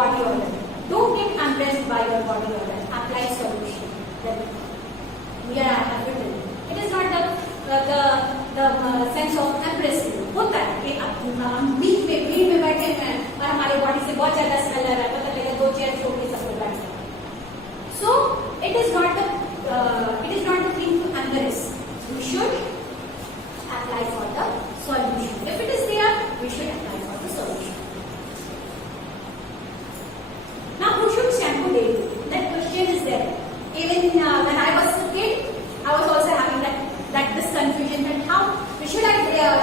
body odor. Don't get impressed by your body odor. Apply solution. Then we are written. It is not the sense of impressive. होता है कि हम भीड़ में बैठे हैं और हमारे बॉडी से बहुत ज्यादा स्मेल आ रहा है, पता लगा 2 चेयर छोड़ के सब लोग बैठ गए. So it is not the thing to embarrass. We should apply for the solution. If it is there, we should apply for the solution. Now, who should shampoo daily? That question is there. Even when I was a kid, I was also having this confusion that how should I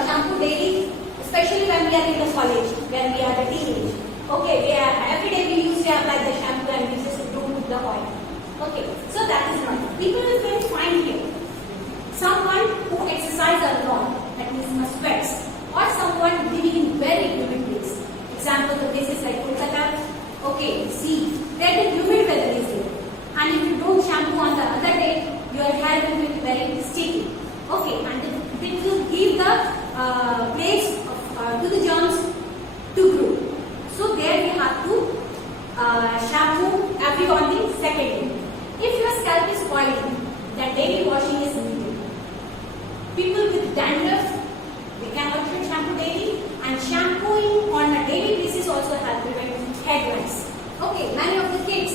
shampoo daily, especially when we are in the college, when we are the teenage. Okay, every day we used to apply the shampoo and we just don't put the oil. Okay, so that is not. People will find here someone who exercises a lot, that means must sweats, or someone living in very humid place. Example, the places like Kolkata. Okay, see, there the humid weather is there, and if you don't shampoo on the other day, your hair will be very sticky. Okay, and it will give the place to the germs to grow. So there we have to shampoo every on the second day. If your scalp is oily, then daily washing is needed. People with dandruff, they cannot shampoo daily, and shampooing on a daily basis also help prevent head lice. Okay, many of the kids,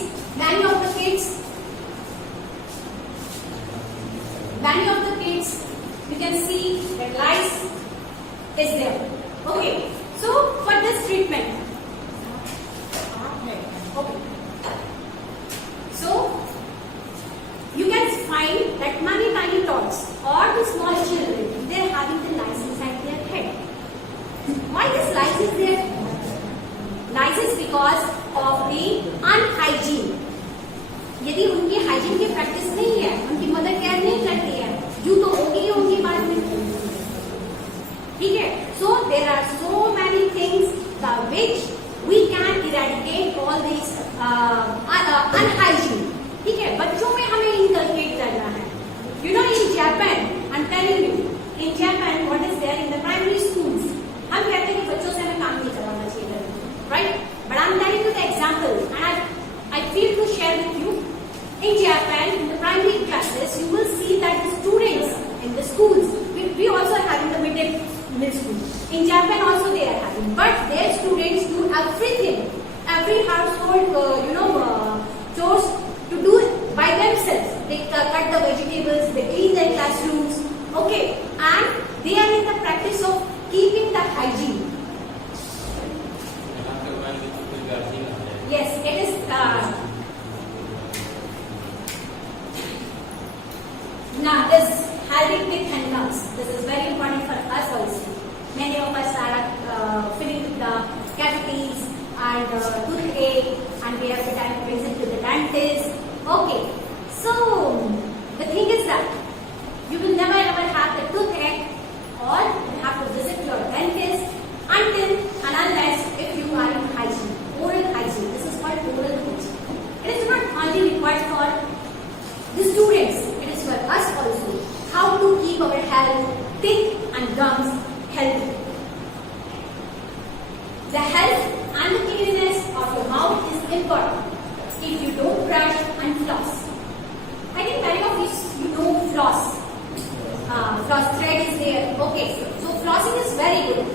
you can see that lice is there. Okay, so for this treatment, okay, so you can find that many tiny tots or the small children, they are having the lice inside their head. Why this lice is there? Lice is because of the unhygiene. यदि उनकी hygiene की practice नहीं है, उनकी mother care नहीं करती है, जू तो होगी बाद में. ठीक है? So there are so many things by which we can eradicate all these unhygiene. ठीक है? बच्चों में हमें inculcate करना है. You know, in Japan, I'm telling you, in Japan, what is there in the primary schools? हम कहते हैं कि बच्चों से हमें काम नहीं करवाना चाहिए, right? But I'm telling you the example, and I feel to share with you. In Japan, in the primary classes, you will see that the students in the schools, we also are having the middle school. In Japan also they are having, but their students do everything, every household, chores to do it by themselves. They cut the vegetables, they clean their classrooms, okay, and they are in the practice of keeping the hygiene. Yes, it is. Now, this having teeth and gums, this is very important for us also. Many of us are filling with the cavities and toothache, and we have the time to visit to the dentist. Okay, so the thing is that you will never ever have the toothache, or you have to visit your dentist until and unless if you are in hygiene, oral hygiene. This is called oral hygiene. It is not only required for the students. For us also, how to keep our health, teeth and gums healthy. The health and the cleanliness of your mouth is important. If you don't brush and floss, I think many of you know floss. Floss thread is there. Okay, so flossing is very good.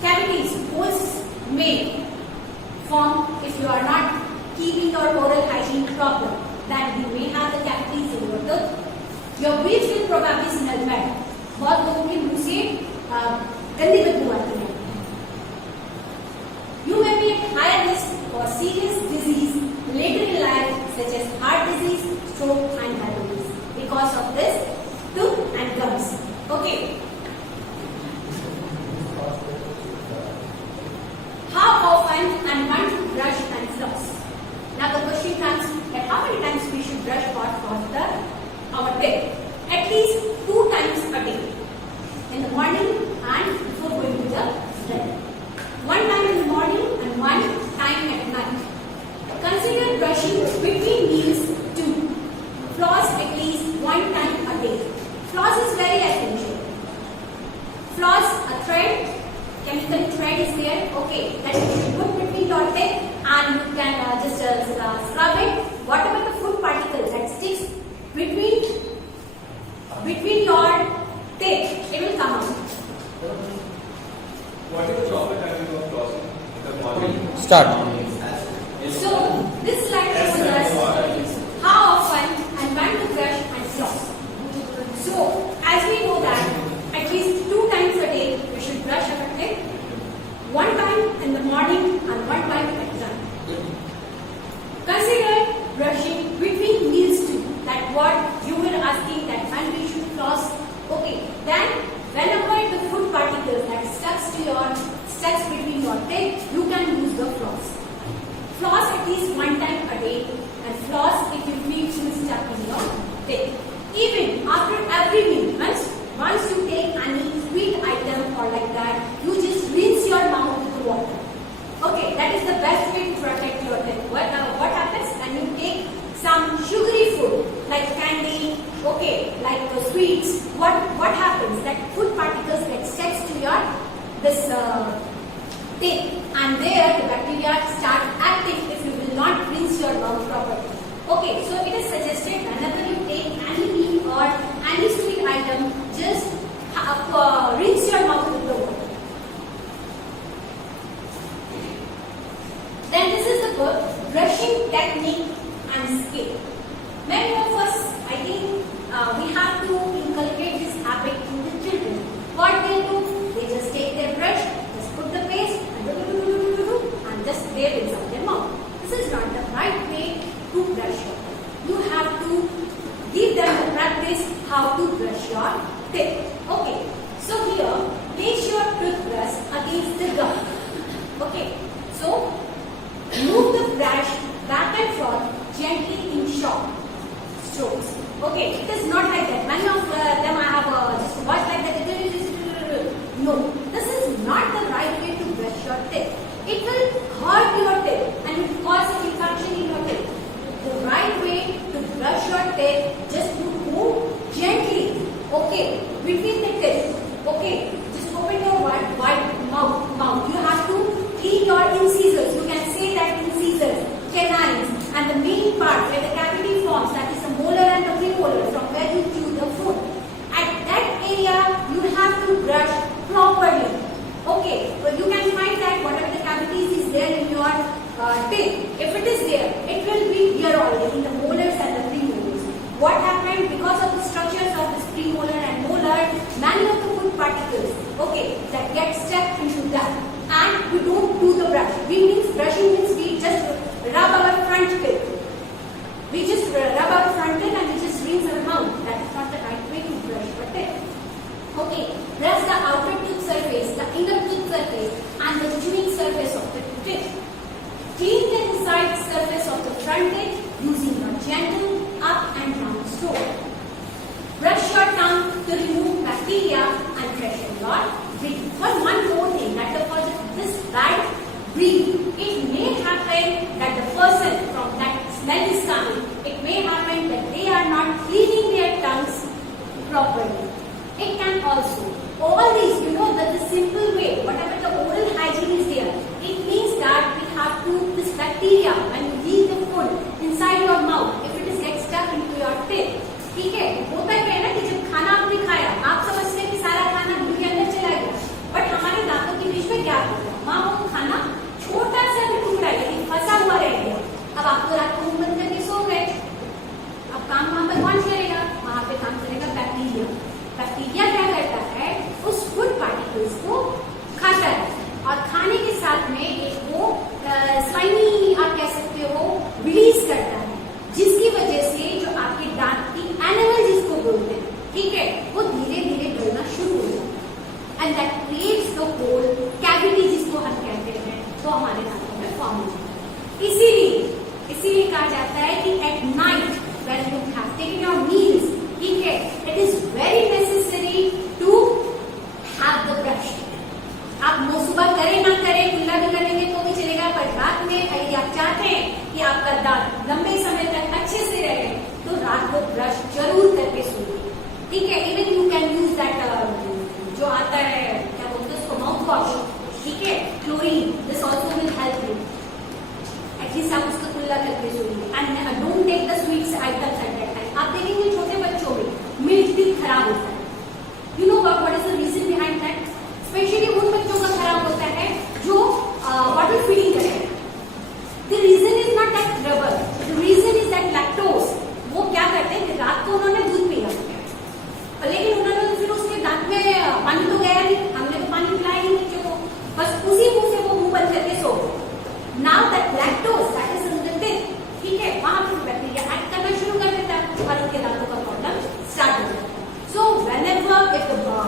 Cavities, holes may form if you are not keeping your oral hygiene proper. That you may have the cavities in your tooth. Your breath will probably smell bad. बहुत लोगों के मुंह से गंदी बदबू आती है. You may be at higher risk for serious disease later in life, such as heart disease, stroke, and diabetes, because of this tooth and gums. Okay. How often and when to brush and floss? Now the question comes that how many times we should brush or floss our teeth? At least 2 times a day. In the morning and before going to the bed. 1 time in the morning and 1 time at night. Consider brushing between meals too. Floss at least 1 time a day. Floss is very essential. Start. So this slide shows us how often and when to brush and floss. So as we know that at least 2 times a day we should brush our teeth. 1 time in the morning and 1 time at night. Consider brushing between meals too. That what you were asking, that when we should floss. Okay, then whenever the food particles that stuck between your teeth, you can use the floss. Floss at least 1 time a day and floss if you feel food stuck in your teeth. Even after every meal, once you take any sweet item or like that, you just rinse your mouth with water. Okay, that is the best way to protect your teeth. What happens when you take some sugary food like candy, okay, like the sweets? What happens? That food particles get stuck to your teeth, and there the bacteria start acting if you will not rinse your mouth properly. Okay, so it is suggested whenever you take any meal or any sweet item, just rinse your mouth with the water. Then this is the brushing technique and skill. Many of us, I think, we have to inculcate this habit in the children. What they do, they just take their brush, just put the paste and just they rinse out their mouth. This is not the right way to brush your teeth. You have to give them the practice how to brush your teeth. Okay, so here place your toothbrush against the gum. Okay, so move the brush back and forth gently in short strokes. Okay, it is not like that. Many of them I have just watched like that. No, this is not the right way to brush your teeth. It will hurt your teeth and it will cause an infection in your teeth. The right way to brush your teeth, just to move gently, okay, between the teeth. Okay, just open your wide mouth. You have to clean your incisors. You can say that incisors, canines, and the main part where the cavity forms, that is the molar and the premolar, from where you chew the food. At that area, you have to brush properly. Okay, but you can find that whatever the cavities is there in your teeth, if it is there, it will be here already in the molars and the premolars. What happened? Because of the structures of this premolar and molar, many of the food particles, okay, that get stuck into that. And we don't do the brush. Brushing means we just rub our front teeth. We just rub our front teeth and we just rinse our mouth. That is not the right way to brush your teeth. Okay, brush the outer tooth surface, the inner tooth surface, and the chewing surface of the teeth. Clean the inside surface of the front teeth using a gentle up and down stroke. Brush your tongue to remove bacteria and freshen your breath. But one more thing, that for this bad breath, it may happen that the person from that smell is coming. It may happen that they are not cleaning their tongues properly. It can also, all these, that the simple way, whatever the oral hygiene is there, it means that we have to, this bacteria, when you eat the food inside your mouth, if it is get stuck into your teeth, ठीक है, होता क्या है ना कि जब खाना आपने खाया, आप समझते हैं कि सारा खाना मुंह के अंदर चला गया, बट हमारे दांतों के बीच में क्या होता है? वहाँ वो खाना छोटा सा भी टुकड़ा लेकिन फंसा हुआ रह गया. अब आप तो रात को मुंह बंद करके सो गए. अब काम वहाँ पे कौन करेगा? वहाँ पे काम करेगा बैक्टीरिया. बैक्टीरिया क्या करता है? उस फूड पार्टिकल्स को खाता है और खाने के साथ में एक वो स्लाइमी, आप कह सकते हो, रिलीज करता है, जिसकी वजह से जो आपके दांत की एनिमल जिसको बोलते हैं, ठीक है, वो धीरे धीरे गलना शुरू हो जाता है. And that creates the whole cavity जिसको हम कहते हैं, तो हमारे दांतों में फॉर्म हो जाता है. इसीलिए कहा जाता है कि at night when you have taken your meals, ठीक है, it is very necessary to have the brush. आप सुबह करें ना करें, कुल्ला भी करेंगे तो भी चलेगा, पर रात में यदि आप चाहते हैं कि आपका दांत लंबे समय तक अच्छे से रहे, तो रात को ब्रश जरूर करके सोइए. ठीक है, even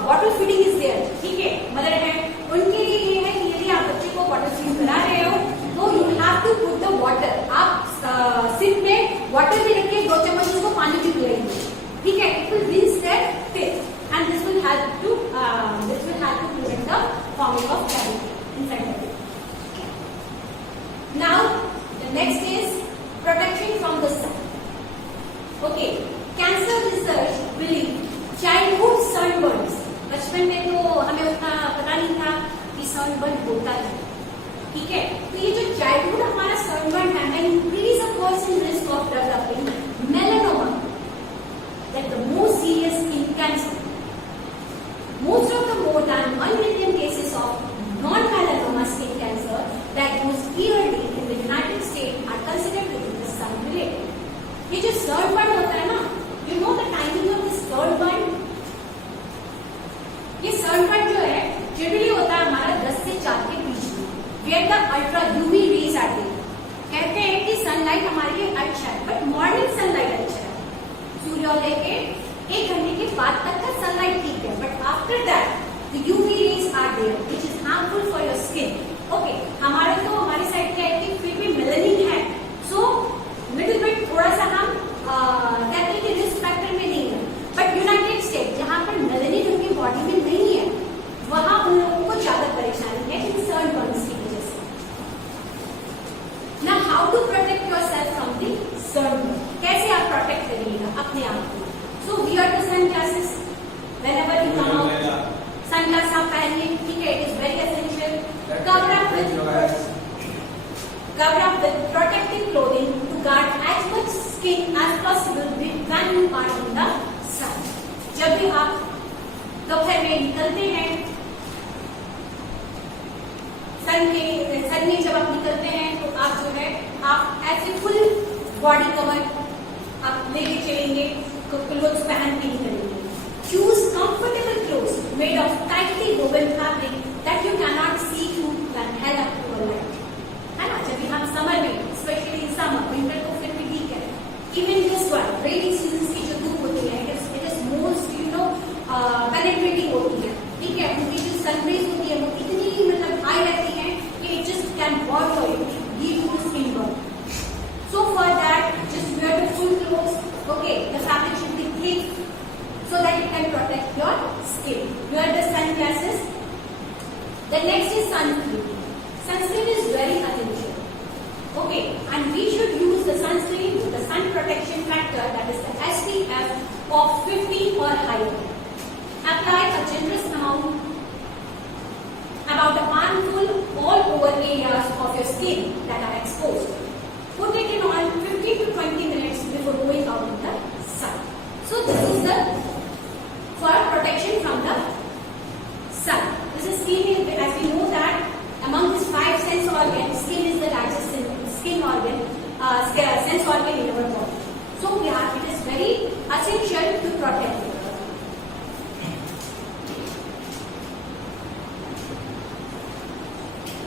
bottle feeding is there, ठीक है, मदर है, उनके लिए ये है कि यदि आप बच्चे को बॉटल फीड करा रहे हो तो you have to put the water, आप सिप में वाटर भी रखिए, 2 चम्मच उसको पानी भी पिलाइए, ठीक है, it will rinse their teeth and this will help to prevent the forming of cavity inside the teeth. Now the next is protection from the sun. Okay, cancer research believe childhood sunburns, बचपन में तो हमें उतना पता नहीं था कि sunburn होता है, ठीक है, तो ये जो चाइल्डहुड हमारा सनबर्न है ना increase a person risk of developing melanoma, that the most serious skin cancer. Most of the more than 1 million cases of non-melanoma skin cancer diagnosed yearly in the United States are considered to be the sun related. ये जो sunburn होता है ना, you know the timing of this sunburn? ये sunburn जो है generally होता है हमारा 10 से 4 के बीच में, where the ultra UV rays आते हैं. कहते हैं कि सनलाइट हमारे लिए अच्छा है, बट मॉर्निंग सनलाइट अच्छा है, सूर्योदय के 1 घंटे के बाद तक का सनलाइट ठीक है, but after that the UV rays are there which is harmful for your skin. Okay, हमारे तो हमारी साइड क्या है कि फिर भी मेलानिन है, सो लिटिल बिट थोड़ा सा हम कहते हैं कि रिस्क फैक्टर में नहीं है, बट यूनाइटेड स्टेट जहां पर मेलानिन उनकी बॉडी में नहीं है वहां उन लोगों को ज्यादा परेशानी है इन सनबर्न्स की वजह से. Now how to protect yourself from the sunburn, कैसे आप प्रोटेक्ट करिएगा अपने आप को. So wear the sunglasses whenever you come out. Sunglasses आप पहनिए, ठीक है, it is very essential. Cover up with protective clothing to guard as much skin as possible when you are in the sun. जब भी आप दोपहर में निकलते हैं, सन में जब आप निकलते हैं तो आप जो है आप ऐसे फुल बॉडी कवर आप लेके चलेंगे, क्लोथ्स पहन के निकलेंगे. Choose comfortable clothes made of tightly woven fabric that you can not see through and help up to light, है ना. जब भी हम समर में, स्पेशली इन समर, विंटर तो फिर भी ठीक है, even this one rainy season की जो धूप होती है it is most you know penetrating होती है, ठीक है, उनकी जो सनरेज होती है वो इतनी मतलब हाई रहती है कि it just can burn for you, give you skin burn. So for that, just wear the full clothes. Okay, the fabric should be thick so that it can protect your skin. Wear the sunglasses. The next is sunscreen. Sunscreen is very essential. Okay, and we should use the sunscreen with the sun protection factor, that is the SPF of 50 or higher. Apply a generous amount, about a palmful all over areas of your skin that are exposed. Put it in oil 15 to 20 minutes before going out in the sun. So this is the for protection from the sun. This is skin. As we know that among these 5 sense organs, skin is the largest skin organ, sense organ in our body. So yeah, it is very essential to protect it.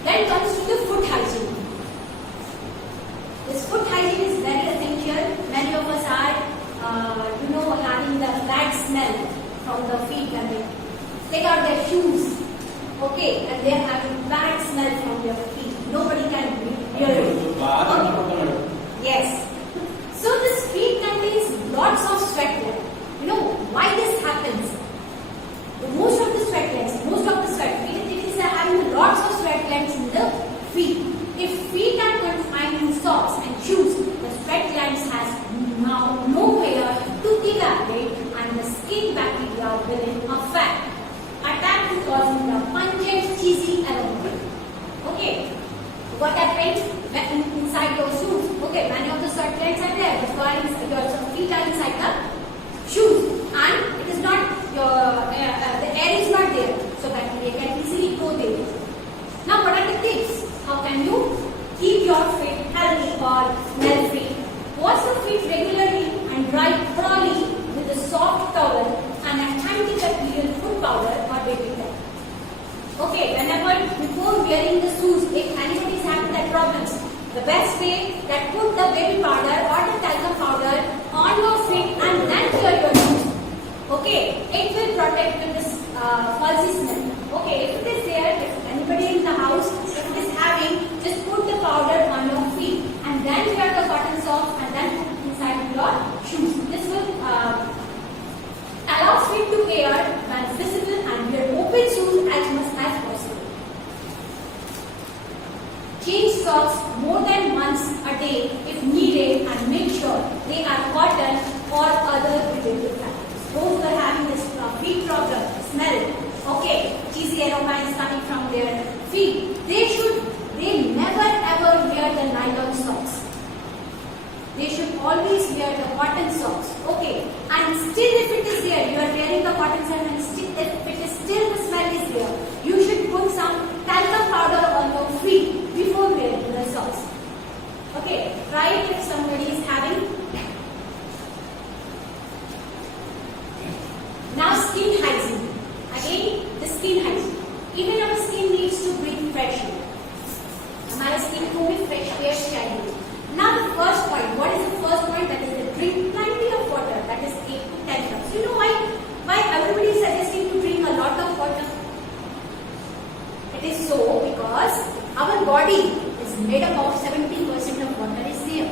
Then comes to the foot hygiene. This foot hygiene is very essential. Many of us are, having the bad smell from the feet when they take out their shoes. Okay, and they are having bad smell from their feet. Nobody can hear it. Okay. Yes. So this feet contains lots of sweat glands. You know why this happens? Most of the sweat, it is having lots of sweat glands in the feet. If feet are confined in socks and shoes, the sweat glands has now nowhere to evaporate and the skin bacteria will attack to causing the pungent cheesy aroma. Okay, what happens inside your shoes? Okay, many of the sweat glands are there, but your feet are inside the shoes and it is not the air is not there, so bacteria can easily go there. Now what are the tips? How can you keep your feet healthy or smell free? Wash your feet regularly and dry thoroughly with a soft towel and an antibacterial foot powder or baby towel. Okay, whenever before wearing the shoes, if anybody is having that problems, the best way that put the baby powder or the talcum powder on your feet and then wear your shoes. Okay, it will protect with this into air when visible and wear open shoes as much as possible. Change socks more than once a day if needed and make sure they are cotton or other breathable fabrics. Those who are having this feet problem, smell, okay, cheesy aromas coming from their feet, they never ever wear the nylon socks. They should always wear the cotton socks, okay. And still, if it is there, you are wearing the cotton socks, and still, if it is still the smell is there, you should put some talcum powder on your feet before wearing the socks. Okay, try it if somebody is having. Now, skin hygiene. Again, the skin hygiene. Even our skin needs to breathe fresh air. हमारे skin को भी fresh air चाहिए. Now the first point. What is the first point? That is the drink plenty of water. That is 8 to 10 cups. You know why everybody is suggesting to drink a lot of water? It is so because our body is made up of 70% of water is there.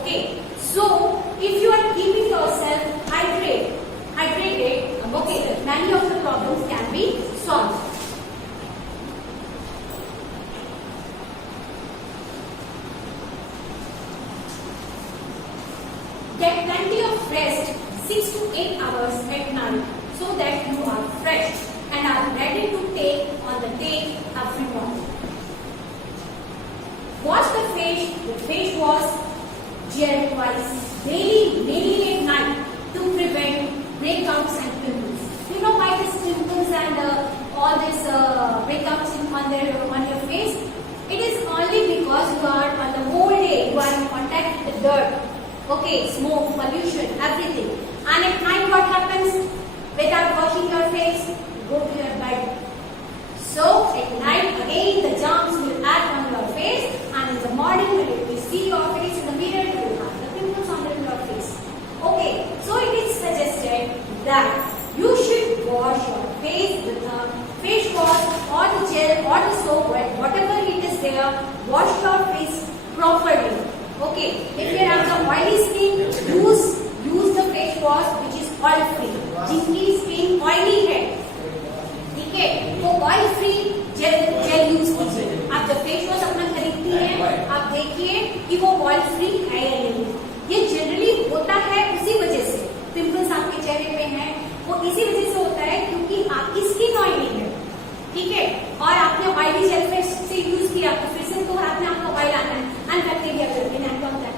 Okay. So if you are keeping yourself hydrated, okay, many of the problems can be solved. Get plenty of rest 6 to 8 hours at night so that you are fresh and are ready to take on the day every morning. Wash the face with face wash gel twice daily, mainly at night to prevent breakouts and pimples. You know why these pimples and all this breakouts on your face? It is only because you are on the whole day you are in contact with dirt. Okay, smoke, pollution, everything. And at night what happens? Without washing your face, you go to your bed. So at night again the germs will act on your face, and in the morning when you see your face in the mirror, you will have the pimples on your face. Okay, so it is suggested that you should wash your face with a face wash or the gel or the soap, whatever it is there, wash your face properly. Okay, if you have some oily skin, use the face wash which is oil free. जिनकी skin oily है, ठीक है, वो oil free gel use कीजिए. आप जब face wash अपना खरीदती हैं, आप देखिए कि वो ऑयल फ्री है या नहीं. ये जनरली होता है उसी वजह से पिंपल्स आपके चेहरे पे हैं, वो इसी वजह से होता है क्योंकि आपकी स्किन ऑयली है, ठीक है, और आपने ऑयली जेल से यूज किया तो फिर से तो आपने आपका ऑयल आना है and bacteria will be act on that.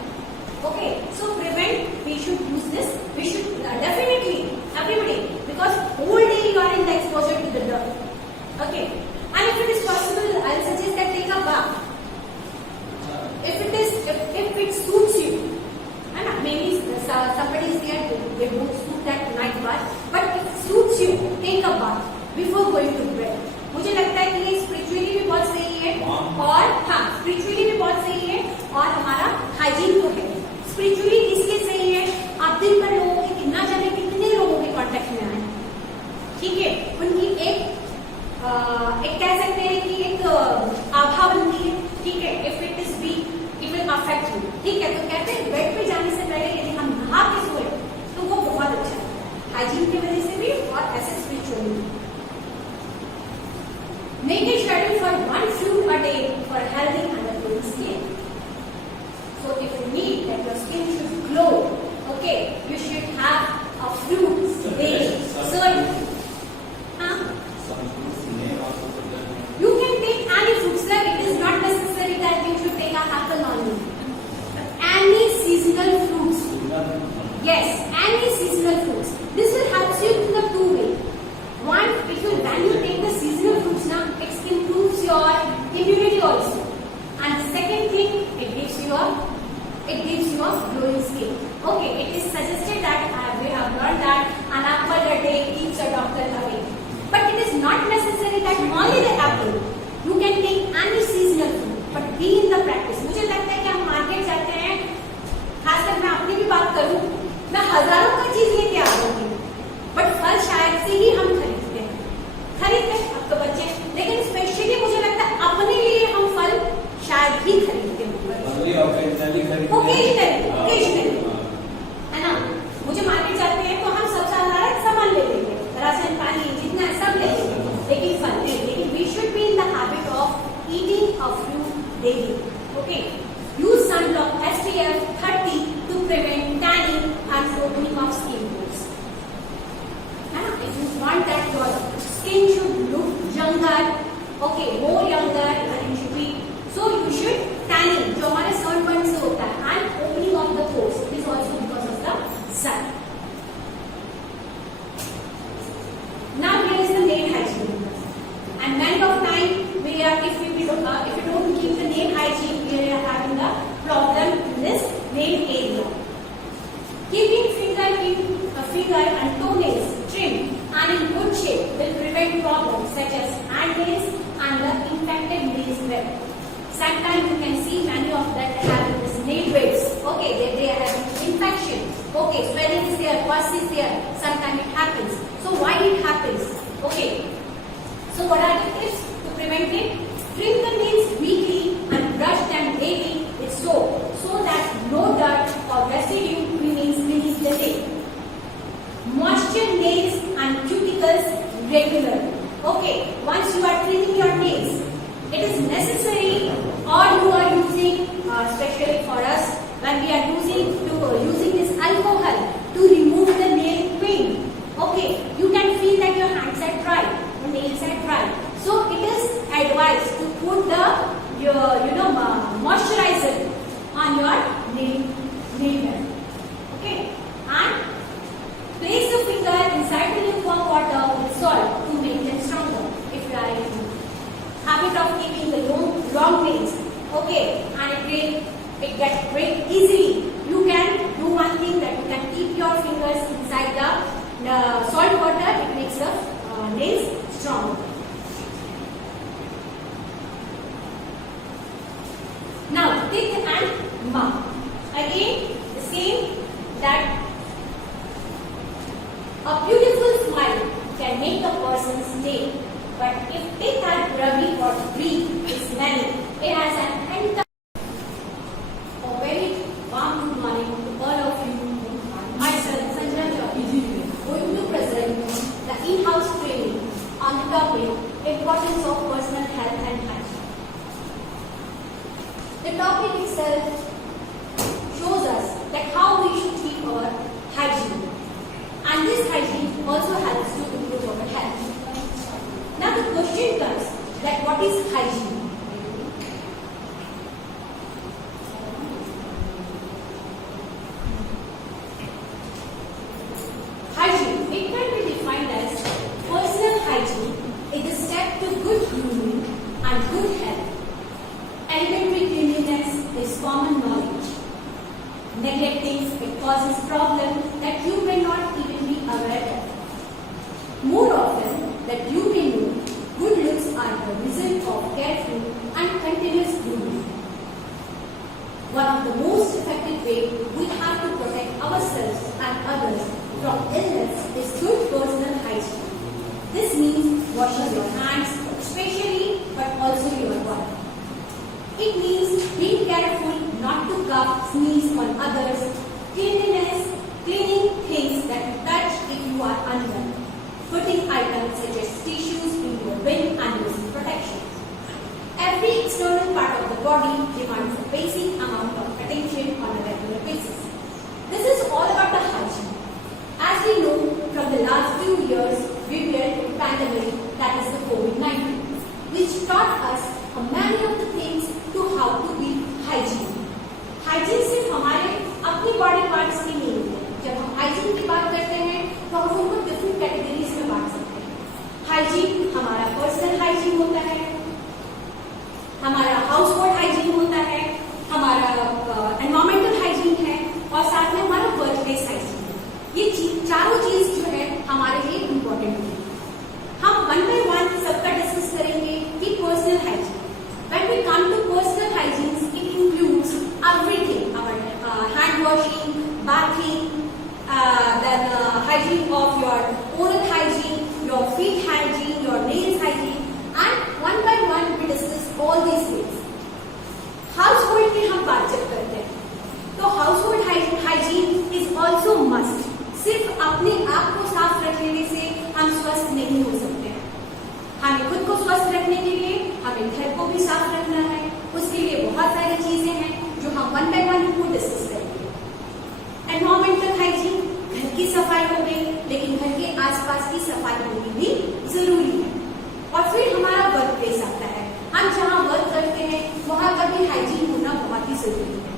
Okay, so prevent. We should use this. We should definitely everybody, because whole day you are in the exposure to the dirt. Okay, and if it is possible, I'll suggest that take a bath. If it suits you, and maybe somebody is there they won't suit that night bath, but if it suits you, take a bath before going to bed. मुझे लगता है कि ये spiritually भी बहुत सही है और हाँ स्पिरिचुअली भी बहुत सही है और हमारा हाइजीन तो है. स्पिरिचुअली इसलिए सही है, आप दिन भर लोगों के ना जाने कितने लोगों के कांटेक्ट में आए, ठीक है, उनकी एक कह सकते हैं कि एक आभा बनती है, ठीक है. If it is weak it will affect you, ठीक है. तो कहते हैं बेड पे जाने से पहले यदि हम नहा के सोए तो वो बहुत अच्छा है, हाइजीन की वजह से भी और ऐसे स्पिरिचुअली भी. Make a schedule for 1 fruit a day for healthy and glowing skin. So if you need that your skin should glow, okay, you should have a fruit daily. Certainly. You can take any fruit, sir. It is not necessary that you should take an apple only. Any seasonal fruits. Yes, any seasonal fruits. This will help you in the two way. One, when you take the seasonal fruits now, it improves your immunity also. And the second thing, it gives you a glowing skin. Okay, it is suggested that we have learned that an apple a day keeps a doctor away. But it is not necessary that only the apple. You can take any seasonal fruit, but be in the practice. मुझे लगता है कि हम market जाते हैं, खासकर मैं अपनी भी बात करूं, मैं हजारों का चीज लेके आ रही हूँ, बट फल शायद से ही हम खरीदते हैं अब तो बच्चे, लेकिन स्पेशली मुझे लगता है अपने लिए हम फल शायद ही खरीदते हैं, ओकेजनली, है ना. मुझे मार्केट जाते हैं तो हम सब साधारण सामान ले लेंगे, opening of skin pores. If you want that your skin should look younger, okay, more younger, and it should be, so you should tanning जो हमारे sunburn से होता है, and opening of the pores, it is also because of the sun. Now here is the nail hygiene, and many of time we are, if you don't keep the nail hygiene, we are having a problem in this nail area. Keeping finger and toenails trimmed and in good shape will prevent problems such as hand nails and the infected nails web. Sometimes you can see many of that having this nail webs. Okay, they are having infection. Okay, swelling is there, pus is there. Sometimes it happens. So why it happens? Okay. So what are the tips to prevent it? Trim the nails weekly and brush them daily with soap so that no dirt or residue remains beneath the nail. Moisture nails and cuticles regularly. Okay, once you are trimming your nails, it is necessary, or you are using, especially for us, when we are using this alcohol to remove the nail paint. Okay, you can feel that your hands are dry, your nails are dry. So it is advised to put the moisturizer on your nail bed. Okay, and place the finger inside the lukewarm water with salt to make them stronger. If you are in habit of keeping the long nails, okay, and it gets break easily, you can do one thing, that you can keep your fingers inside the salt water. It makes the nails strong. Now teeth and mouth. Again the same, that a beautiful smile can make a person's day, but if teeth are grubby or weak, smelly, it has an entire. A very warm good morning to all of you. Myself, Sanjana Chaudhary, going to present the in-house training on the topic importance of personal health and hygiene. The topic itself shows us that how we should keep our hygiene. And this hygiene also helps to improve our health. Now the question comes that what is hygiene? Hygiene, it can be defined as personal hygiene is a step to good grooming and good health. Elementary cleanliness is common knowledge. Neglecting it causes problems that you may not even be aware of. More often that you may know, good looks are the result of careful and continuous grooming. One of the most effective ways we have to protect ourselves and others from illness is good personal hygiene. This means washing your hands, especially, but also your body. It means being careful not to cough, sneeze on others, cleaning things that you touch if you are unwell, putting items such as tissues into a bin and using protection. Every external part of the body demands a basic amount of attention on a regular basis. This is all about the hygiene. As we know, from the last few years, we were in a pandemic, that is the COVID-19, which taught us many of the things to how to be hygiene. Hygiene सिर्फ हमारे अपनी body parts की नहीं है. जब हम hygiene की बात करते हैं तो हम उनको डिफरेंट कैटेगरीज में बांट सकते हैं. हाइजीन हमारा पर्सनल हाइजीन होता है, हमारा हाउस होल्ड हाइजीन होता है, हमारा एनवायरमेंटल हाइजीन है, और साथ में हमारा वर्क प्लेस हाइजीन है. ये चारों चीज जो है हमारे लिए इम्पोर्टेंट है. हम वन बाय वन सबका डिस्कस करेंगे कि personal hygiene. When we come to personal hygiene, it includes everything: our hand washing, bathing, then hygiene of your oral hygiene, your feet hygiene, your nails hygiene, and one by one we discuss all these things. Household की हम बात जब करते हैं तो household hygiene is also must. सिर्फ अपने आप को साफ रख लेने से हम स्वस्थ नहीं हो सकते हैं. हमें खुद को स्वस्थ रखने के लिए हमें घर को भी साफ रखना है. उसके लिए बहुत सारी चीजें हैं जो हम वन बाय वन को डिस्कस करेंगे. एनवायरमेंटल हाइजीन आसपास की सफाई होनी भी जरूरी है। और फिर हमारा वर्क प्लेस आता है, हम जहाँ वर्क करते हैं वहां का भी हाइजीन होना बहुत ही जरूरी है।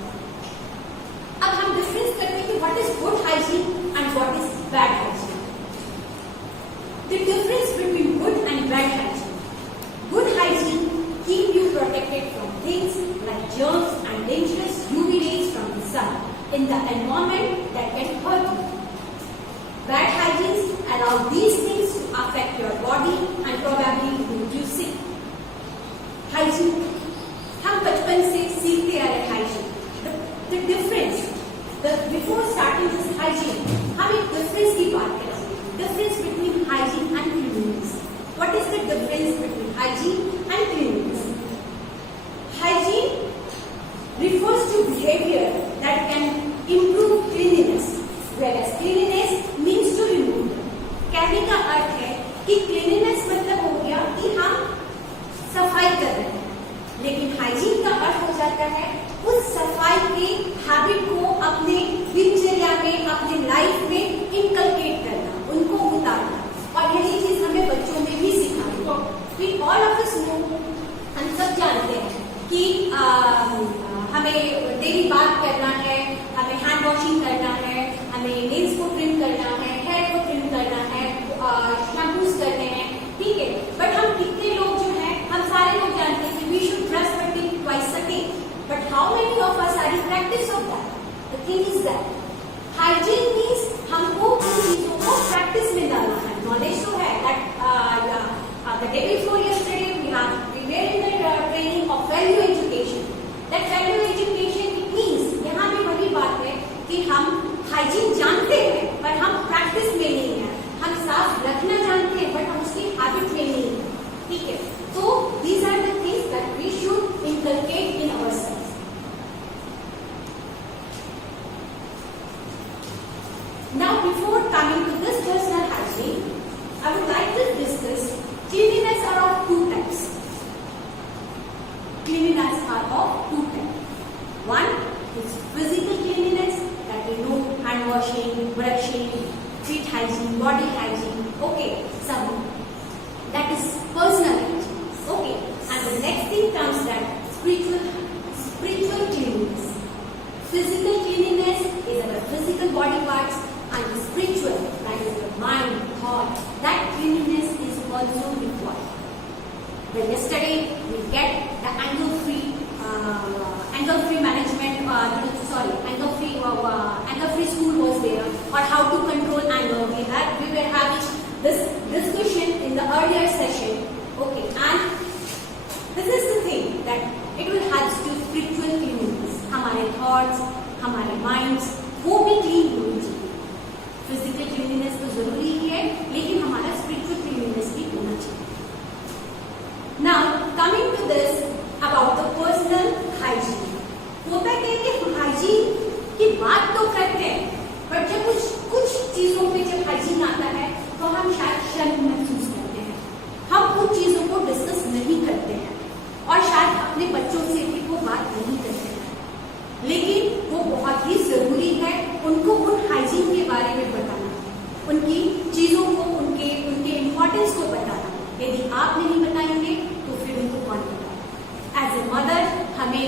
अब हम डिफरेंस करते हैं कि what is good hygiene and what is bad hygiene. The difference between good and bad hygiene, good hygiene keep you protected from things like germs and dangerous UV rays from the sun in the environment that can hurt you. Bad hygiene allow these things to affect your body and probably make you sick. Hygiene, हम बचपन से सीखते आ रहे hygiene. The difference, before starting this hygiene, हम एक difference की बात करेंगे. Difference between hygiene and cleanliness. What is the difference between hygiene and cleanliness? Hygiene refers to behavior that can improve cleanliness, whereas cleanliness means to remove. कहने का अर्थ है कि cleanliness मतलब हो गया कि हम सफाई कर रहे हैं, लेकिन hygiene का अर्थ हो जाता है उस सफाई के हैबिट को अपने दिनचर्या में, अपने लाइफ में इनकलकेट करना, उनको उतारना। और यही चीज हमें बच्चों में भी सिखानी है। We all of us know, हम सब जानते हैं कि हमें डेली बात करना है, हमें हैंड वॉशिंग करना है, हमें नेल्स को ट्रिम करना है, हेयर को ट्रिम करना है, शैम्पूज करने हैं, ठीक है। बट हम कितने लोग जो हैं, हम सारे लोग जानते हैं कि we should brush our teeth twice a day, but how many of us are in practice of that? The thing is that hygiene means हमको उन चीजों को प्रैक्टिस में डालना है। नॉलेज तो है that the day before yesterday we were in the training of value education. That value education it means यहाँ भी वही बात है कि हम हाइजीन जानते हैं पर हम प्रैक्टिस में नहीं है। हम साफ रखना जानते हैं बट हम उसकी हैबिट में नहीं है, ठीक है। तो these are the things that we should inculcate in ourselves. Now before coming to this personal hygiene, I would like to discuss cleanliness are of two types. Cleanliness are of two types. One is physical cleanliness, that we know hand washing, brushing, feet hygiene, body hygiene. Okay, some that is personal hygiene. Okay, and the next thing comes that spiritual cleanliness. Physical cleanliness is our physical body parts, and the spiritual, that is the mind, thought. That cleanliness is also required. Well, yesterday we get the angle-free management. Angle-free school was there, or how to control anger. We were having this discussion in the earlier session. Okay, and this is the thing that it will help to spiritual cleanliness. हमारे thoughts, हमारे minds, वो भी clean होनी चाहिए। Physical cleanliness तो जरूरी ही है, लेकिन हमारा स्पिरिचुअल क्लीनलीनेस भी होना चाहिए। Now coming to this about the personal hygiene. होता है कि हम हाइजीन की बात तो करते हैं, बट जब कुछ चीजों पे जब हाइजीन आता है तो हम शायद शर्म महसूस करते हैं, हम उन चीजों को डिस्कस नहीं करते हैं और शायद अपने बच्चों से भी वो बात नहीं करते हैं, लेकिन वो बहुत ही जरूरी है उनको उन हाइजीन के बारे में बताना, उनकी चीजों को, उनके इम्पोर्टेंस को बताना। यदि आप नहीं बताएंगे तो फिर उनको कौन बताएगा? एज ए मदर, हमें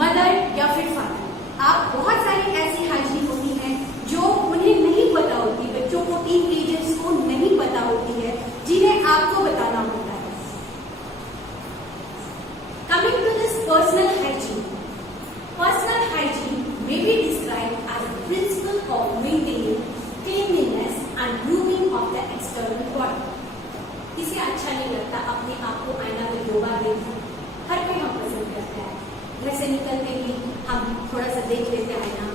मदर या फिर फादर, आप बहुत सारी ऐसी हाइजीन होती है जो उन्हें नहीं पता होती, बच्चों को, टीनएजर्स को नहीं पता होती है, जिन्हें आपको बताना होता है। Coming to this personal hygiene, personal hygiene may be described as the principle of maintaining cleanliness and grooming of the external body. किसे अच्छा नहीं लगता अपने आप को आईना में 2 बार देखना? हर कोई हम पसंद करता है। घर से निकलते ही हम थोड़ा सा देख लेते हैं आईना,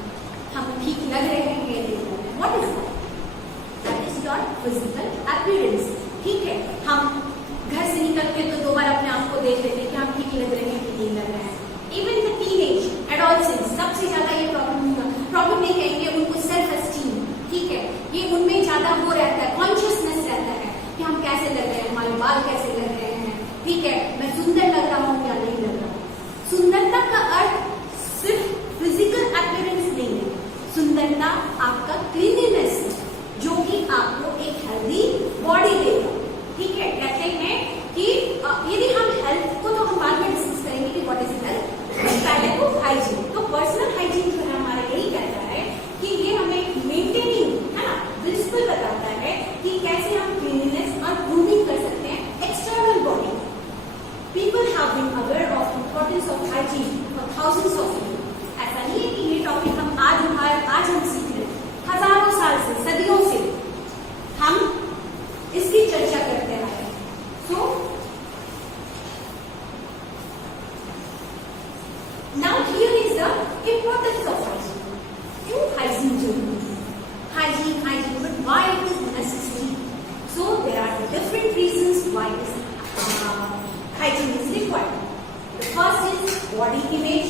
हम ठीक लग रहे हैं कि नहीं लग रहे हैं। What is that? That is your physical appearance. ठीक है, हम घर से निकलते तो 2 बार अपने आप को देख लेते हैं कि हम ठीक लग रहे हैं कि नहीं लग रहे हैं। इवन द टीनेज एडोलसेंस, सबसे ज्यादा ये प्रॉब्लम नहीं कहेंगे, उनको सेल्फ एस्टीम, ठीक है, ये उनमें ज्यादा वो रहता है, कॉन्शियसनेस रहता है कि हम कैसे लग रहे हैं, हमारे बाल कैसे लग रहे हैं, ठीक है, मैं सुंदर लग रहा हूँ या नहीं लग रहा हूँ। सुंदरता का अर्थ सिर्फ फिजिकल अपीयरेंस नहीं है, सुंदरता आपका क्लीनलीनेस है, जो कि आपको एक healthy why this hygiene is required. The first is body image.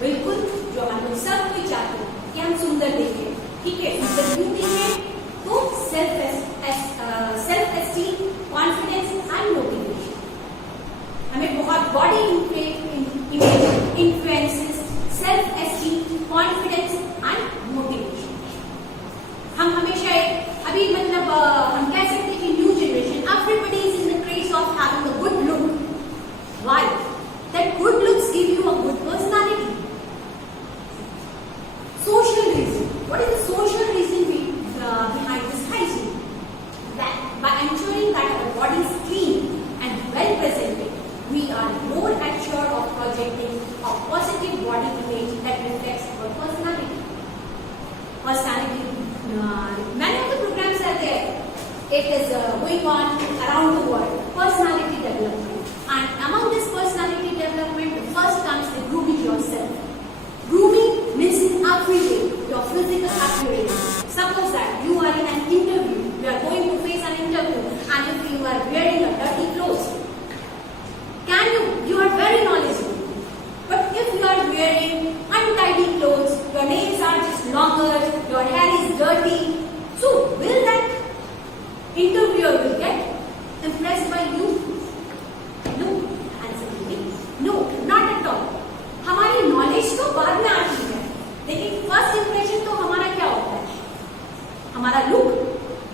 बिल्कुल जो हम लोग सब कोई चाहते हैं कि हम सुंदर दिखें, ठीक है, सुंदर क्यों दिखें? तो self esteem, confidence and motivation. हमें बहुत body image influences self esteem, confidence and motivation. हम हमेशा अभी मतलब हम कह सकते हैं कि new generation everybody is in the craze of having a good look. Why? That good looks give you a good personality. Social reason. What is the social reason behind this hygiene? That by ensuring that our body is clean and well presented, we are more assured of projecting a positive body image that reflects our personality. Many of the programs are there. It is going on around the world. Personality development, and among this personality development, first comes the grooming yourself. Grooming means in every way, your physical appearance. Suppose that you are in an interview, you are going to face an interview, and if you are wearing a dirty clothes, you are very knowledgeable. But if you are wearing untidy clothes, your nails are just longer, your hair is dirty, so will that interviewer will get impressed by you? No. Answer me. No, not at all. हमारी knowledge तो बाद में आती है, लेकिन first impression तो हमारा क्या होता है? हमारा लुक,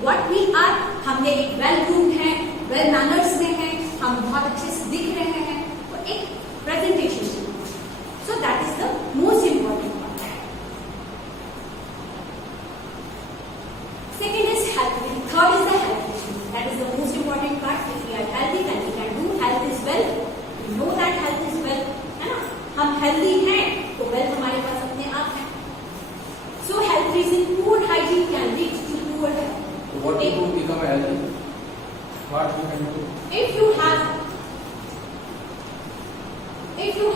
व्हाट वी आर. हमने एक वेल ग्रूम्ड है, वेल मैनर्स में है, हम बहुत अच्छे से दिख रहे हैं, तो एक presentation. So that is the most important part. Second is health. Third is the health. That is the most important part. If we are healthy then we can do. Health is wealth. We know that health is wealth, है ना. हम healthy हैं तो wealth हमारे पास अपने आप है. So health reason, food hygiene can lead to poor health. What to become healthy? What we can do? If you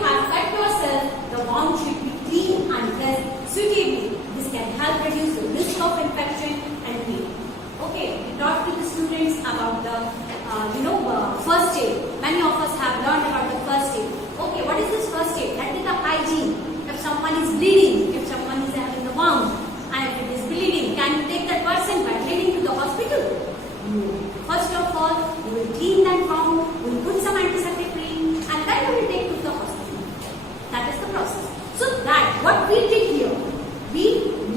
have cut yourself, the wound should be clean and dressed suitably. This can help reduce the risk of infection and pain. Okay, we talked to the students about the first aid. Many of us have learned about the first aid. Okay, what is this first aid? That is the hygiene. If someone is bleeding, if someone is having a wound, and if it is bleeding, can you take that person by leading to the hospital? No. First of all, you will clean that wound, you will put some antiseptic cream, and then you will take to the hospital. That is the process. So that what we did here, we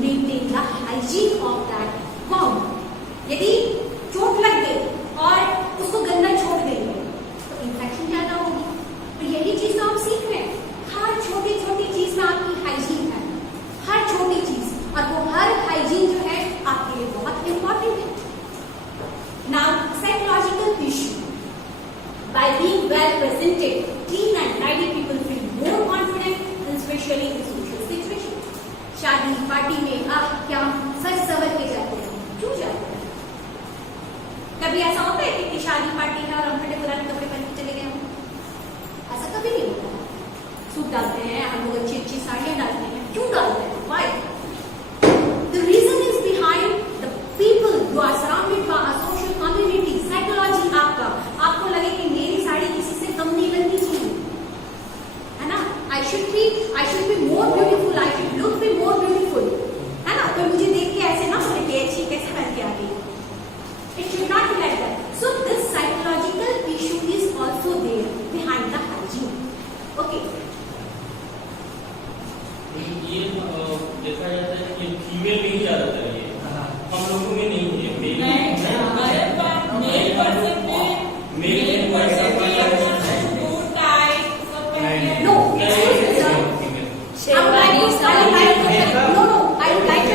maintain the hygiene of that wound. यदि चोट लग गई और उसको गंदा छोड़ देंगे तो इन्फेक्शन ज्यादा होगी. तो यही चीज तो हम सीख रहे हैं. हर छोटी छोटी चीज में आपकी हाइजीन है, हर छोटी चीज, और वो हर हाइजीन जो है आपके लिए बहुत इंपॉर्टेंट है. Now psychological issue. By being well presented, clean and tidy, people feel more confident, specially in social situation. शादी पार्टी में आप क्या सच सवर के जाते हैं? क्यों जाते हैं? कभी ऐसा होता है कि शादी पार्टी है और हम फटे पुराने कपड़े पहन के चले गए हों? ऐसा कभी नहीं होता. सूट डालते हैं हम लोग, अच्छी अच्छी साड़ियां डालते हैं. क्यों डालते हैं? Why? The reason is behind the people you are surrounded by a social community. Psychology आपको लगे कि मेरी साड़ी किसी से कम नहीं लगनी चाहिए, है ना. I should be more beautiful, I should look be more beautiful, है ना. कोई मुझे देख के ऐसे ना बोले कि अच्छी कैसे पहन के आ गई. It should not be like that. So this psychological issue is also there behind the hygiene. Okay. ये देखा जाता है कि फीमेल में ही ज्यादातर ये, हम लोगों में नहीं है. Male No, excuse me, sir. I would like to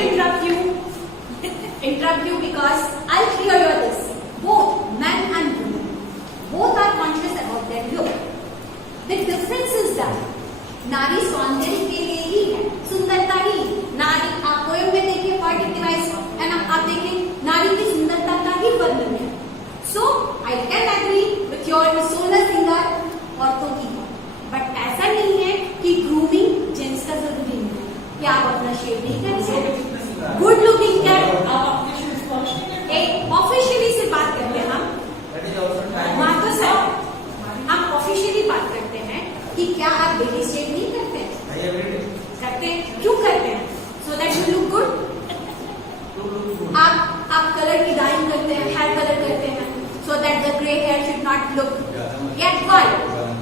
interrupt you because I'll clear your this. Both men and women, both are conscious about their look. The difference is that नारी सौंदर्य के लिए ही है, सुंदरता ही. नारी आप पोएम में देखिए, पोएटिक डिवाइस है ना, आप देखिए नारी की सुंदरता का ही वर्णन है. So I can agree with your solar singer औरतों की, बट ऐसा नहीं है कि ग्रूमिंग जेंट्स का जरूरी नहीं है कि आप अपना शेव नहीं कर सकते. गुड लुकिंग क्या ऑफिशियली से बात करते हैं हम. आप कलर की डाइंग करते हैं, हेयर कलर करते हैं, so that the gray hair should not look yet white.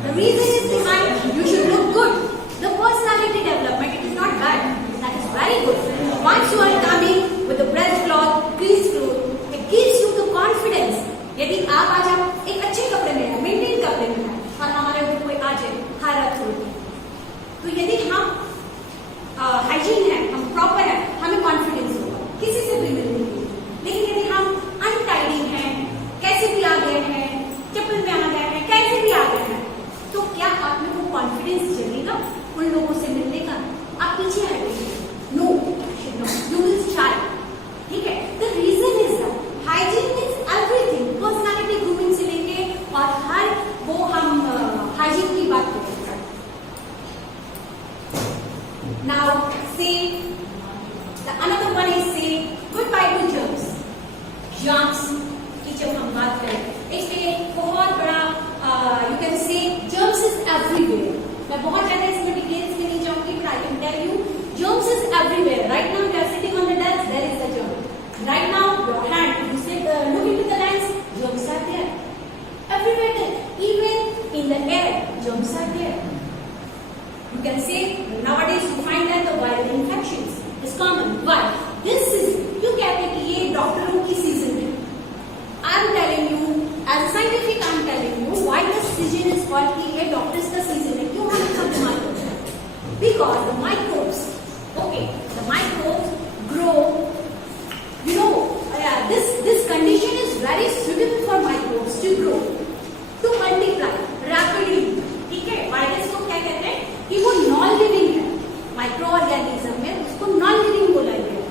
The reason is behind you should look good. The personality development, it is not bad. That is very good. Once you are coming with the breast cloth, crease cloth, it gives you the confidence. यदि आप आज एक अच्छे कपड़े में हैं, maintain कपड़े में हैं, और हमारे ऊपर कोई आ जाए हारा थोड़ी, तो यदि हम हाइजीन है, हम प्रॉपर है, हमें कॉन्फिडेंस होगा किसी से भी मिलने के लिए. लेकिन यदि हम अनटाइडी हैं, कैसे भी आ गए हैं, चप्पल में आ गए हैं, कैसे भी आ गए हैं, तो क्या आप में वो कॉन्फिडेंस जगेगा उन लोगों से मिलने का? आप पीछे हटेंगे. No, you will try. ठीक है. The reason is that hygiene is everything. Personality grooming से लेके और हर वो हम हाइजीन की बात करें. Now, say the another one is say goodbye to germs. Germs की जब हम बात करें, इसमें बहुत बड़ा you can say germs is everywhere. मैं बहुत ज्यादा इसमें डिटेल्स में नहीं जाऊंगी, but I can tell you germs is everywhere. Right now you are sitting on the desk, there is a germ. Right now your hand, you sit look into the lens, germs are there. Everywhere there. Even in the air, germs are there. You can say nowadays you find that the viral infections is common. Why? This is क्यों कहते हैं कि ये डॉक्टरों की season है. I am telling you as a scientific, I am telling you why this season is called कि ये डॉक्टर्स का सीजन है. क्यों हम सब बीमार होते हैं? Because the microbes, okay, the microbes grow. You know, this condition is very suitable for microbes to grow, to multiply rapidly. ठीक है. वायरस को क्या कहते हैं कि वो नॉन लिविंग है. माइक्रो ऑर्गेनिज्म में उसको नॉन लिविंग बोला गया.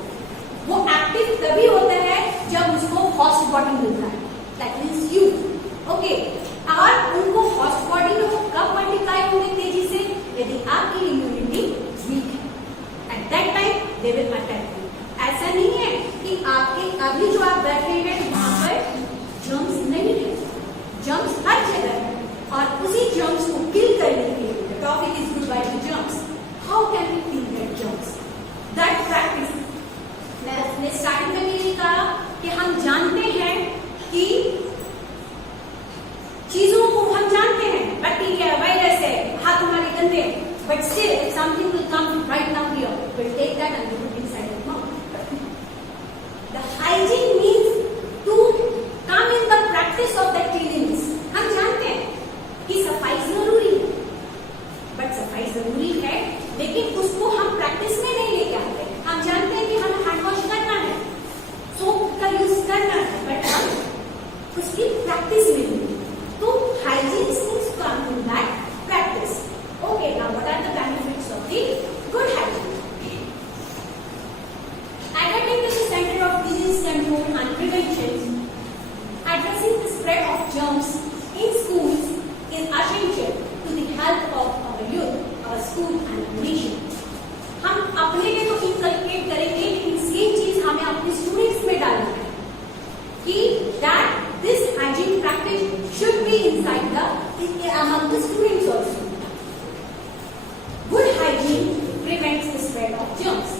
वो एक्टिव तभी होता है जब उसको होस्ट बॉडी मिलता है. That means you. ओके. और उनको होस्ट बॉडी में वो कब मल्टीप्लाई होंगे तेजी से? यदि आपकी इम्यूनिटी वीक है. At that time they will attack you. ऐसा नहीं है कि आपके अभी जो आप बैठे हैं वहां पर जर्म्स नहीं है. जर्म्स हर जगह है और उसी जर्म्स को किल करने के लिए the topic is goodbye to germs. How can we kill that germs? That practice. मैंने स्टार्टिंग में भी कहा कि हम जानते हैं कि चीजों को हम जानते हैं, बैक्टीरिया, वायरस है, हाथ हमारे गंदे, but still if something will come right now here, we'll take that and put it inside the mouth. The hygiene means to come in the practice of that cleanliness. हम जानते हैं कि सफाई जरूरी है, बट सफाई जरूरी है लेकिन उसको हम प्रैक्टिस में नहीं लेके आते. हम जानते हैं कि हमें हैंड वॉश करना है, सोप का यूज करना है, बट हम उसकी प्रैक्टिस में नहीं. तो hygiene means come in that practice. Okay. Now what are the benefits of the good hygiene? Attending to the center of disease control and prevention, addressing the spread of germs in schools is essential to the health of our youth, our school and our nation. हम अपने लिए तो inculcate करेंगे, लेकिन same चीज हमें अपने students में डालना है कि that this hygiene practice should be inside among the students also. Good hygiene prevents the spread of germs.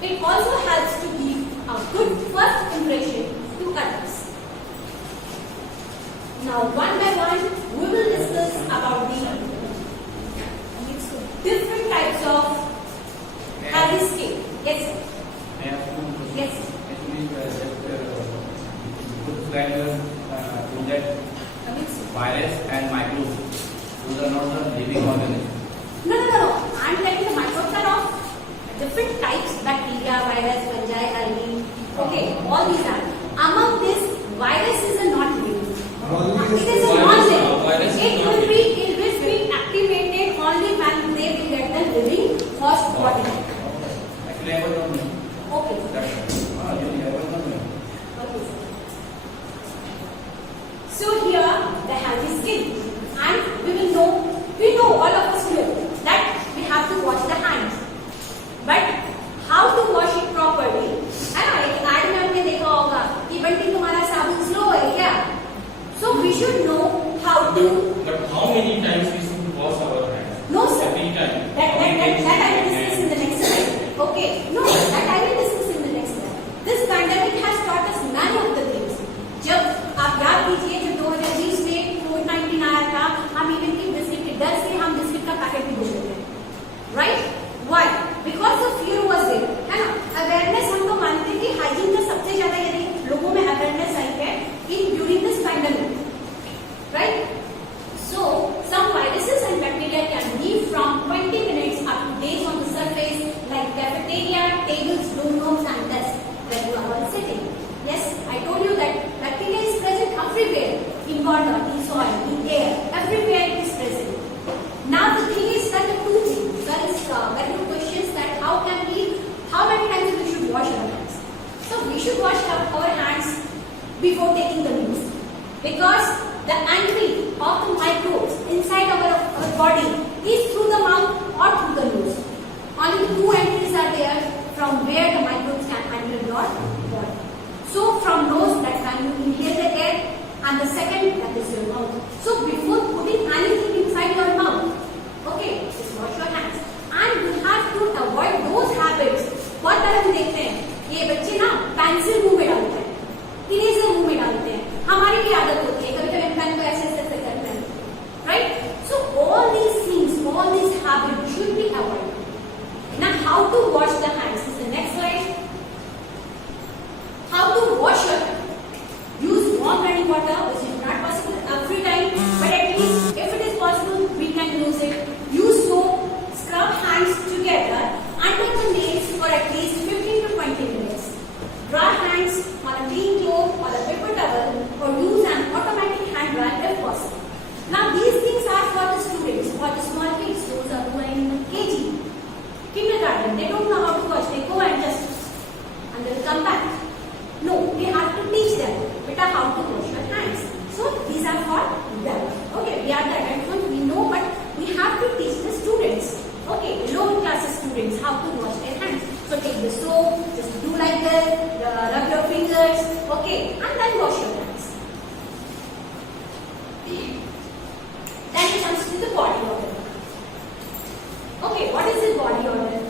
It also helps to give a good first impression to others. Now, one by one, we will discuss about the different types of healthy skin. Yes, sir. May I ask you one question? Yes, sir. Actually, good that virus and microbes, those are not the living organisms. No. I'm telling the microbes are of different types: bacteria, virus, fungi, algae. Okay, all these are. Among this, virus is a not living. It is a non-living. It will be activated only when they will get the living host body. Actually, I was not know. Okay. That's right. I was not know. Okay. So here the healthy skin, and we know all of us know that we have to wash the hands. But how to wash it properly? है ना? एक ad में हमने देखा होगा कि बंटी तुम्हारा we should wash our hands before taking the meals, because the entry of the microbes inside our body is through the mouth or through the nose. Only two entries are there from where the microbes can enter your body. So from nose, that's when you inhale the air, and the second, that is your mouth. So before putting anything inside your mouth, okay, just wash your hands. And you have to avoid those habits. बहुत तरह हम देखते हैं, ये बच्चे ना pencil मुंह में डालते हैं, इरेजर मुंह में डालते हैं, हमारी भी आदत होती है, कभी कभी पेन को ऐसे ऐसे करते हैं, right? So all these things, all these habits should be avoided. Now how to wash the hands is the next slide. How to wash your hands? Use warm running water, which is not possible every time, but at least if it is possible, we can use it. Use soap, scrub hands together under the nails for at least 15 to 20 minutes. Dry hands on a clean cloth or a paper towel, or use an automatic hand dryer if possible. Now these things are for the students, for the small kids, those are who are in KG, kindergarten. They don't know how to wash. They go and just and they will come back. No, we have to teach them better how to wash your hands. So these are for them. Okay, we are the adult ones, we know, but we have to teach the students. Okay, lower classes students how to wash their hands. So take the soap, just do like this, rub your fingers, okay, and then wash your hands. Then it comes to the body odor. Okay, what is the body odor?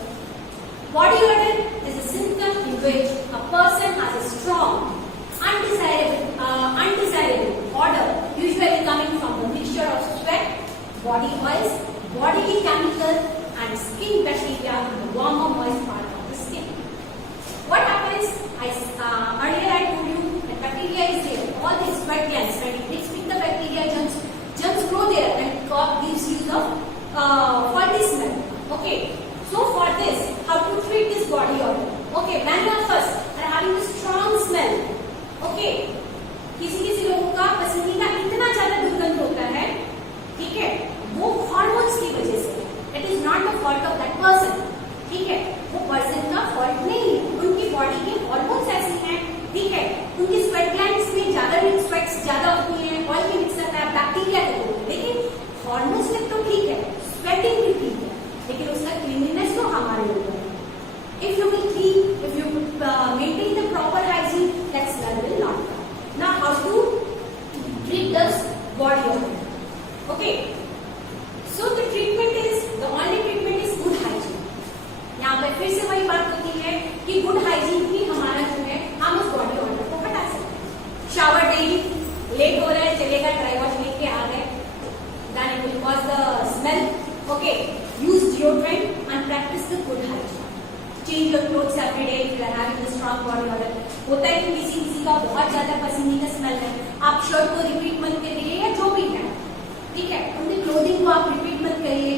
Body odor is a symptom in which a person has a strong, undesirable odor, usually coming from the mixture of sweat, body oils, bodily chemicals, and skin bacteria in the warmer, moist part of the skin. What happens? Earlier I told you that bacteria is there. All these sweat glands, when it mixes with the bacteria, germs grow there and gives you the faulty smell. Okay. So for this, how to treat this body odor? Okay, many of us are having a strong smell. Okay, किसी लोगों का पसीने का इतना ज्यादा दुर्गंध होता है, ठीक है, वो हार्मोन्स की वजह से. It is not the fault of that person. ठीक है, वो पर्सन का फॉल्ट नहीं है, उनकी बॉडी के हार्मोन्स ऐसे हैं, ठीक है, उनकी स्वेट ग्लैंड्स में ज्यादा स्वेट्स ज्यादा होती हैं, ऑयल के मिक्सर में बैक्टीरिया होते हैं, लेकिन हार्मोन्स में तो ठीक है, स्वेटिंग भी ठीक है, लेकिन उसका क्लीनलीनेस तो हमारे ऊपर है. If you will clean, if you maintain the proper hygiene, that smell will not come. Now, how to treat this body odor? Okay. So the treatment is, the only treatment is good hygiene. यहाँ पे फिर से वही बात होती है कि good hygiene ही हमारा जो है, हम उस body odor को हटा सकते हैं. Shower daily, लेट हो रहा है, चलेगा, dry wash लेके आ गए, then it will cause the smell. Okay. Use deodorant and practice the good hygiene. Change your clothes every day if you are having a strong body odor. होता है कि किसी का बहुत ज्यादा पसीने का स्मेल है, आप शर्ट को रिपीट मत करिए या जो भी है, ठीक है, उनकी क्लोथिंग को आप रिपीट मत करिए,